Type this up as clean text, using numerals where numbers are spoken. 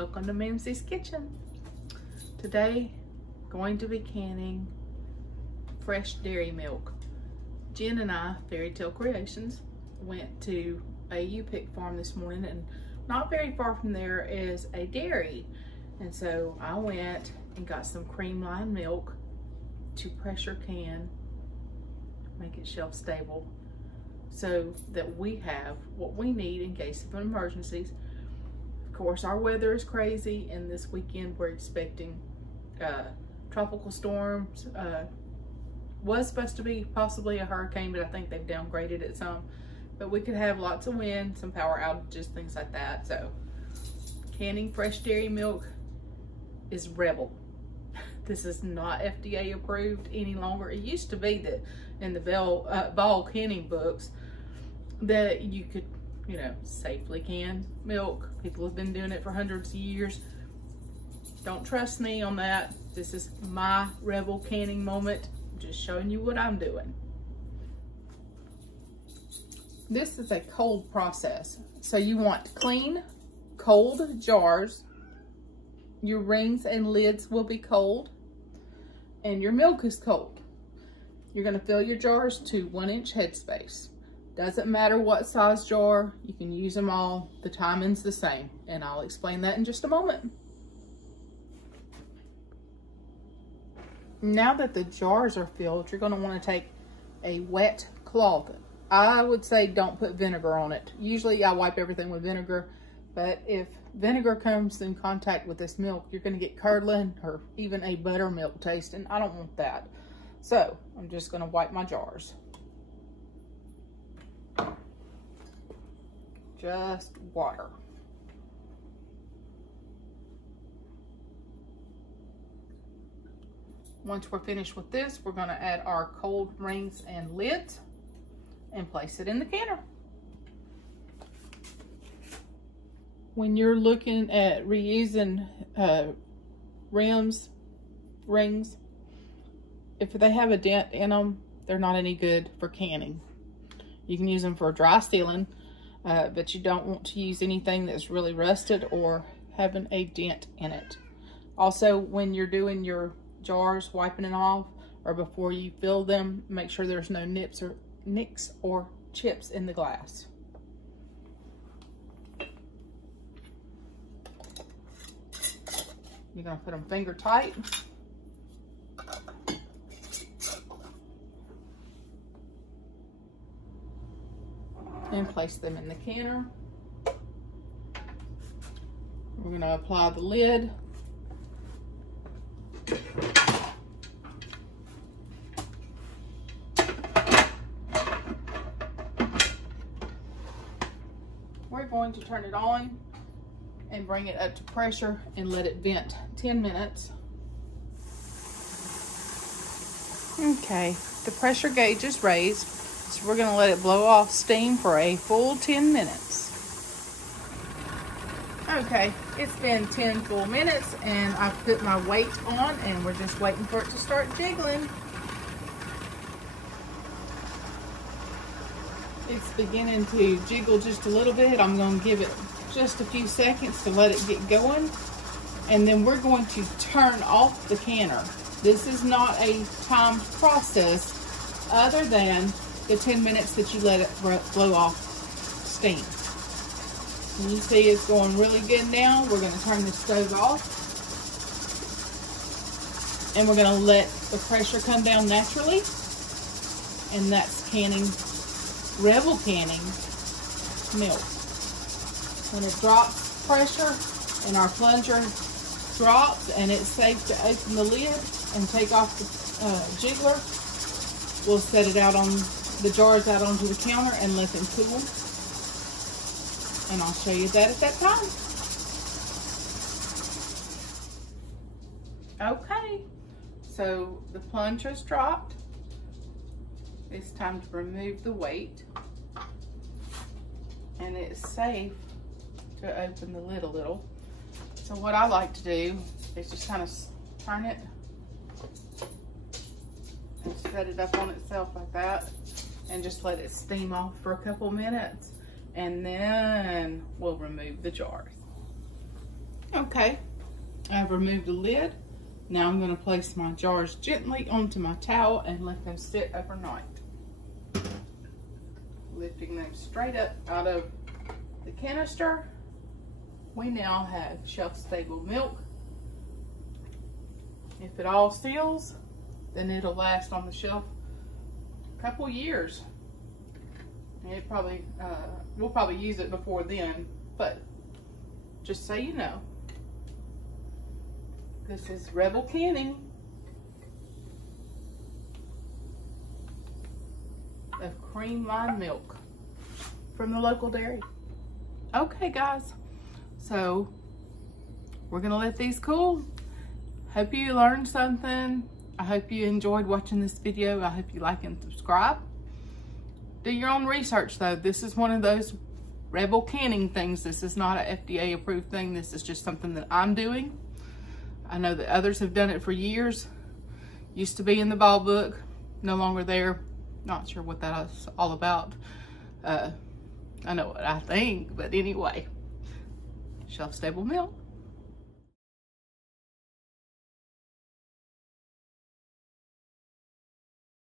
welcome to Mimsy's Kitchen. Today, going to be canning fresh dairy milk. Jen and I, Fairy Tale Creations, went to a U-Pick farm this morning, and not very far from there is a dairy. And so I went and got some cream line milk to pressure can, make it shelf stable, so that we have what we need in case of emergencies. Of course, our weather is crazy, and this weekend we're expecting tropical storms. Was supposed to be possibly a hurricane, but I think they've downgraded it some. But we could have lots of wind, some power outages, things like that. So canning fresh dairy milk is rebel. This is not FDA approved any longer. It used to be that in the Ball canning books that you could, you know, safely can milk. People have been doing it for hundreds of years. Don't trust me on that. This is my rebel canning moment. I'm just showing you what I'm doing. This is a cold process. So you want clean, cold jars. Your rings and lids will be cold, and your milk is cold. You're gonna fill your jars to 1-inch headspace. Doesn't matter what size jar, you can use them all. The timing's the same, and I'll explain that in just a moment. Now that the jars are filled, you're gonna wanna take a wet cloth. I would say don't put vinegar on it. Usually I wipe everything with vinegar, but if vinegar comes in contact with this milk, you're gonna get curdling or even a buttermilk taste, and I don't want that. So I'm just gonna wipe my jars. Just water. Once we're finished with this, we're gonna add our cold rings and lids and place it in the canner. When you're looking at reusing rings, if they have a dent in them, they're not any good for canning. You can use them for dry sealing, but you don't want to use anything that's really rusted or having a dent in it. Also, when you're doing your jars, wiping it off, or before you fill them, make sure there's no nicks or chips in the glass. You're gonna put them finger tight. And place them in the canner. We're gonna apply the lid. We're going to turn it on and bring it up to pressure and let it vent 10 minutes. Okay, the pressure gauge is raised, so we're gonna let it blow off steam for a full 10 minutes. Okay, it's been 10 full minutes, and I've put my weight on, and we're just waiting for it to start jiggling. It's beginning to jiggle just a little bit. I'm going to give it just a few seconds to let it get going, and then we're going to turn off the canner. This is not a timed process other than the 10 minutes that you let it blow off steam. And you see it's going really good now. We're going to turn the stove off, and we're going to let the pressure come down naturally, and that's canning, rebel canning milk. When it drops pressure and our plunger drops and it's safe to open the lid and take off the jiggler, we'll set it out on the jars out onto the counter and let them cool. And I'll show you that at that time. Okay, so the plunger's dropped. It's time to remove the weight. And it's safe to open the lid a little. So what I like to do is just kind of turn it and set it up on itself like that, and just let it steam off for a couple minutes, and then we'll remove the jars. Okay, I've removed the lid. Now I'm going to place my jars gently onto my towel and let them sit overnight. Lifting them straight up out of the canister, we now have shelf-stable milk. If it all seals, then it'll last on the shelf a couple years. And it probably, we'll probably use it before then, but just so you know, this is Rebel Canning of cream lime milk from the local dairy. Okay guys, so we're gonna let these cool. Hope you learned something. I hope you enjoyed watching this video. I hope you like and subscribe. Do your own research though. This is one of those Rebel Canning things. This is not an FDA approved thing. This is just something that I'm doing. I know that others have done it for years. Used to be in the ball book, no longer there. Not sure what that is all about. I know what I think, but anyway, shelf-stable milk.